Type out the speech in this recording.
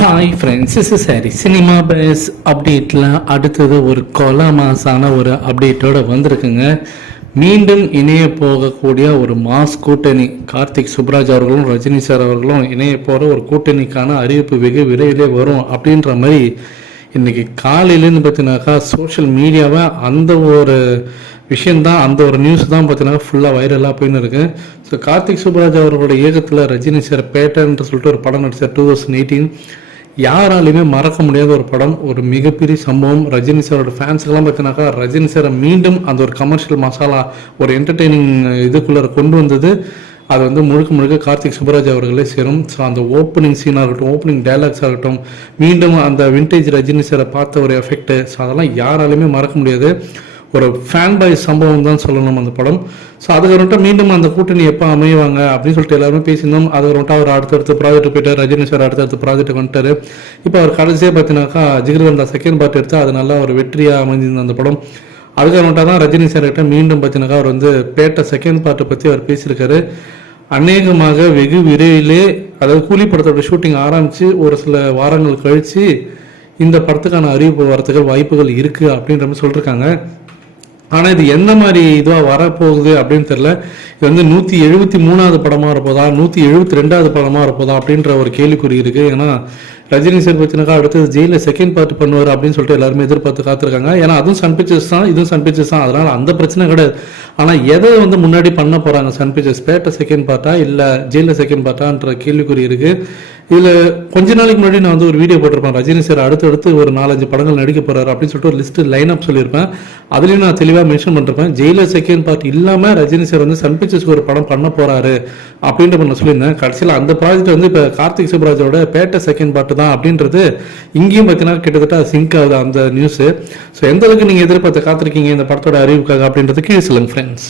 Hi friends is sorry cinema base அப்டேட்டில் அடுத்தது ஒரு கொலை மாசான ஒரு அப்டேட்டோட வந்திருக்குங்க. மீண்டும் இணைய போகக்கூடிய ஒரு மாஸ் கூட்டணி. கார்த்திக் சுப்ராஜ் அவர்களும் ரஜினி சார் அவர்களும் இணைய போகிற ஒரு கூட்டணிக்கான அறிவிப்பு வெகு விரைவிலே வரும் அப்படின்ற மாதிரி இன்னைக்கு காலையிலேருந்து பார்த்தீங்கன்னாக்கா சோஷியல் மீடியாவை அந்த ஒரு விஷயந்தான் அந்த ஒரு நியூஸ் தான் பார்த்தீங்கன்னா ஃபுல்லாக வைரலாக போயின்னு இருக்கு. ஸோ கார்த்திக் சுப்ராஜ் அவர்களோட இயக்கத்தில் ரஜினி சார் பேட்டர்ன்ற சொல்லிட்டு ஒரு படம் நடிச்சார் டூ தௌசண்ட் எயிட்டீன் யாராலையுமே மறக்க முடியாத ஒரு படம் ஒரு மிகப்பெரிய சம்பவம். ரஜினி சாரோட ஃபேன்ஸுக்கெல்லாம் பார்த்தீங்கன்னாக்கா ரஜினி சாரை மீண்டும் அந்த ஒரு கமர்ஷியல் மசாலா ஒரு என்டர்டெய்னிங் இதுக்குள்ளே கொண்டு வந்தது. அது வந்து முழுக்க முழுக்க கார்த்திக் சுப்ராஜ் அவர்களே சேரும். ஸோ அந்த ஓப்பனிங் சீனாக இருக்கட்டும் ஓப்பனிங் டைலாக்ஸ் ஆகட்டும் மீண்டும் அந்த விண்டேஜ் ரஜினி சாரை பார்த்த ஒரு எஃபெக்ட் ஸோ அதெல்லாம் யாராலையுமே மறக்க முடியாது. ஒரு ஃபேன் பாய் சம்பவம் தான் சொல்லணும் அந்த படம். ஸோ அதுக்கப்புறம்ட்டு மீண்டும் அந்த கூட்டணி எப்போ அமைவாங்க அப்படின்னு சொல்லிட்டு எல்லாருமே பேசியிருந்தோம். அதுக்கப்புறம்ட்டு அவர் அடுத்தடுத்த ப்ராஜெக்ட் போயிட்டார். ரஜினி சார் அடுத்தடுத்த ப்ராஜெக்ட் வந்துட்டாரு. இப்போ அவர் கடைசியாக பார்த்தீங்கன்னாக்கா ஜிகிரந்தா செகண்ட் பார்ட் எடுத்து அது நல்லா ஒரு வெற்றியாக அமைஞ்சிருந்த அந்த படம். அதுக்கப்புறம்ட்டா தான் ரஜினி சார் கிட்ட மீண்டும் பார்த்தீங்கன்னாக்கா அவர் வந்து பேட்ட செகண்ட் பார்ட்டை பற்றி அவர் பேசியிருக்காரு. அநேகமாக வெகு விரைவிலே அதாவது கூலி படத்தோட ஷூட்டிங் ஆரம்பித்து ஒரு சில வாரங்கள் கழித்து இந்த படத்துக்கான அறிவிப்பு வரத்துக்கு வாய்ப்புகள் இருக்குது அப்படின்ற மாதிரி சொல்லியிருக்காங்க ஆனால் இது எந்த மாதிரி இதுவாக வரப்போகுது அப்படின்னு தெரில இது வந்து நூற்றி எழுபத்தி மூணாவது படமாக இருப்பதா நூற்றி எழுபத்தி ரெண்டாவது படமாக இருப்பதா அப்படின்ற ஒரு கேள்விக்குறி இருக்குது ஏன்னா ரஜினி சார் பிரச்சனைக்கா அடுத்தது ஜெயிலில் செகண்ட் பார்ட் பண்ணுவார் அப்படின்னு சொல்லிட்டு எல்லாருமே எதிர்பார்த்து காத்திருக்காங்க. ஏன்னா அதுவும் சன் பிக்சர்ஸ் தான் இதுவும் சன் பிக்சர்ஸ் தான். அதனால் அந்த பிரச்சனை கிடையாது. ஆனால் எதை வந்து முன்னாடி பண்ண போகிறாங்க சன் பிக்சர்ஸ் பேட்டை செகண்ட் பார்ட்டா இல்லை ஜெயிலில் செகண்ட் பார்ட்டான்ற கேள்விக்குறி இருக்குது இதில் கொஞ்ச நாளைக்கு முன்னாடி நான் வந்து ஒரு வீடியோ போட்டிருப்பேன் ரஜினி சார் அடுத்தடுத்து ஒரு நாலஞ்சு படங்கள் நடிக்க போறாரு அப்படின்னு சொல்லிட்டு ஒரு லிஸ்ட் லைன் அப் சொல்லியிருப்பேன். அதுலேயும் நான் தெளிவாக மென்ஷன் பண்ணிருப்பேன். ஜெயிலர் செகண்ட் பார்ட் இல்லாமல் ரஜினி சார் வந்து சன் பிக்சர்ஸ்க்கு ஒரு படம் பண்ண போறாரு அப்படின்ற நான் சொல்லியிருந்தேன். கடைசியில் அந்த ப்ராஜெக்ட் வந்து இப்போ கார்த்திக் சுப்ராஜோட பேட்டை செகண்ட் பார்ட் தான் அப்படின்றது இங்கேயும் பார்த்தீங்கன்னா கிட்டத்தட்ட சிங்க் ஆகுது அந்த நியூஸ் ஸோ எந்த அளவுக்கு நீங்கள் எதிர்பார்த்து காத்திருக்கீங்க இந்த படத்தோட அறிவுக்காக அப்படின்றதுக்கு சொல்லுங்க ஃப்ரெண்ட்ஸ்